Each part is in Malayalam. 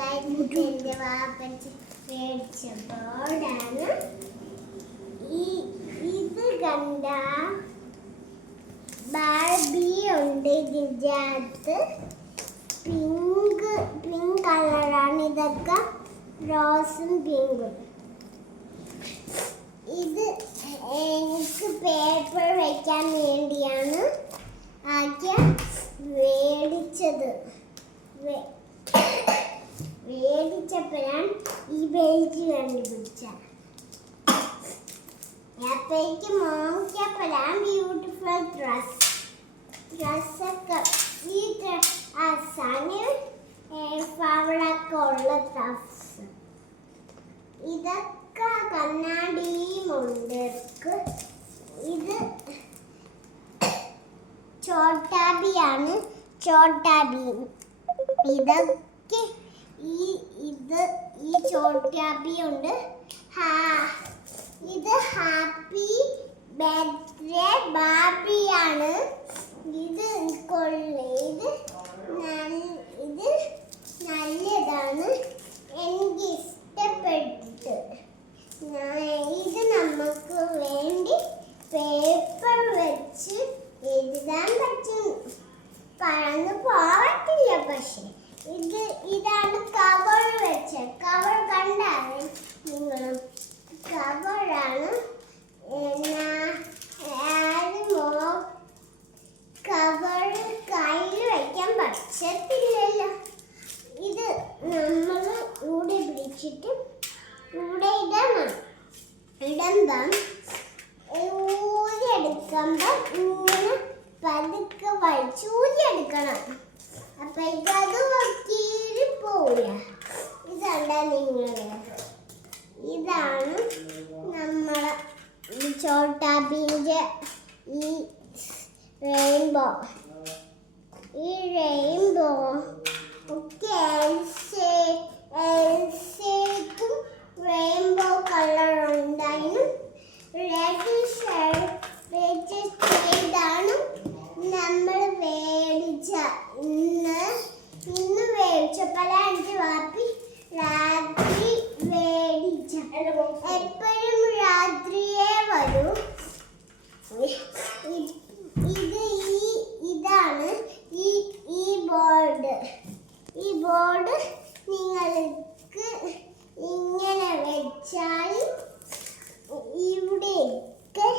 എന്റെ വാപ്പച്ച് മേടിച്ച ബോർഡാണ് ഈ ഇത് കണ്ട ബാർബി ഉണ്ട് ഇതിന്റെ അകത്ത് പിങ്ക് പിങ്ക് കളറാണ് ഇതൊക്കെ റോസും പിങ്കും ഇത് എനിക്ക് പേപ്പർ വയ്ക്കാൻ വേണ്ടിയാണ് ആദ്യം മേടിച്ചത് വേ- മേടിച്ചപ്പോഴാണ് ഈ ബെൽറ്റ് കണ്ടുപിടിച്ച അപ്പോഴേക്ക് നോക്കിയപ്പോഴാണ് ബ്യൂട്ടിഫുൾ ഡ്രസ് ഡ്രസ്സൊക്കെ ഈ ഡ്രസ്സാണ് ഫ്ലവറൊക്കെ ഉള്ള ഡ്രസ് ഇതൊക്കെ കണ്ണാടിയുമുണ്ട് ഉണ്ട്. ഇത് ചോട്ടാബിയാണ്. ചോട്ടാബി. ഇതൊക്കെ ഈ ഇത് ഈ ചോട്ടാപ്പി ഉണ്ട്. ഹാ ഇത് ഹാപ്പി ബർത്ത്ഡേ ബാബിയാണ് ഇത് കൊള്ളേ ഇത് ഇത് നല്ലതാണ്. എനിക്ക് ഇഷ്ടപ്പെട്ടിട്ട്. ഇത് നമുക്ക് വേണ്ടി പേപ്പർ വെച്ച് എഴുതാൻ പറ്റും. പറന്ന് പോവത്തില്ല പക്ഷെ. ഇത് ഇതാണ് കവർ വെച്ച. കവർ കണ്ടാണ് നിങ്ങൾ കവറാണ് കവർ കയ്യിൽ വയ്ക്കാൻ പറ്റത്തില്ലല്ലോ ഇത് നമ്മൾ ഇവിടെ പിടിച്ചിട്ട് ഇവിടെ ഇടണം. ഇടുമ്പം ഊരിയെടുക്കുമ്പം ഇങ്ങനെ പതുക്കെ വലിച്ച് ഊരിയെടുക്കണം. അപ്പൊ ഇതത് കീറി പോവില്ല ഇതണ്ട നിങ്ങൾ. ഇതാണ് നമ്മളെ ഈ ഈ റെയിൻബോ ഈ റെയിൻബോ ഒക്കെ എപ്പോഴും രാത്രിയേ വരും. ഇത് ഈ ഇതാണ് ഈ ഈ ബോർഡ് ഈ ബോർഡ് നിങ്ങൾക്ക് ഇങ്ങനെ വെച്ചാൽ ഇവിടെയൊക്കെ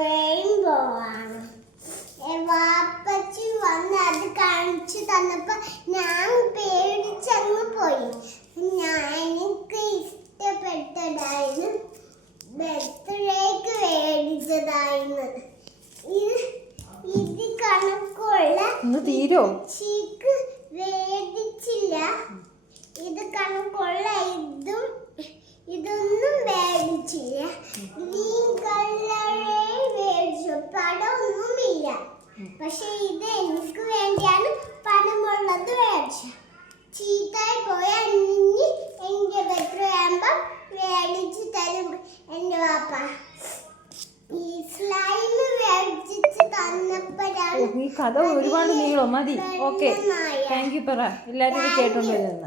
റെയിൻബോ ആണ്. വാപ്പച്ചി വന്ന് അത് കാണിച്ചു തന്നപ്പോൾ ഞാൻ പേടിച്ചങ്ങ് പോയി. ഞാൻ എനിക്ക് ഇഷ്ടപ്പെട്ടതായിരുന്നു ബർത്ത്ഡേക്ക് മേടിച്ചതായിരുന്നു ഇത് ഇത് കണക്കുള്ള ഇന്ന് ചീക്ക് വേദിച്ചില്ല. ഇത് കണക്കുള്ള ഇതും ഇതൊന്നും വേദിച്ചില്ല. ഗ്രീൻ കളറേ വേദിച്ചു പടമൊന്നുമില്ല പക്ഷെ ഇത് എനിക്ക് വേണ്ടിയാണ് പണമുള്ളത് വേടിച്ചു ചീത്തായി പോയ ഇനി എന്റെ ബെറ്റർ ആകുമ്പം വേടിച്ച് തരും എന്റെ വാപ്പ. കഥ ഒരുപാട് നീളം? മതി. ഓക്കെ. താങ്ക് യു പറ. എല്ലാവരും കേട്ടോണ്ടിരുന്ന.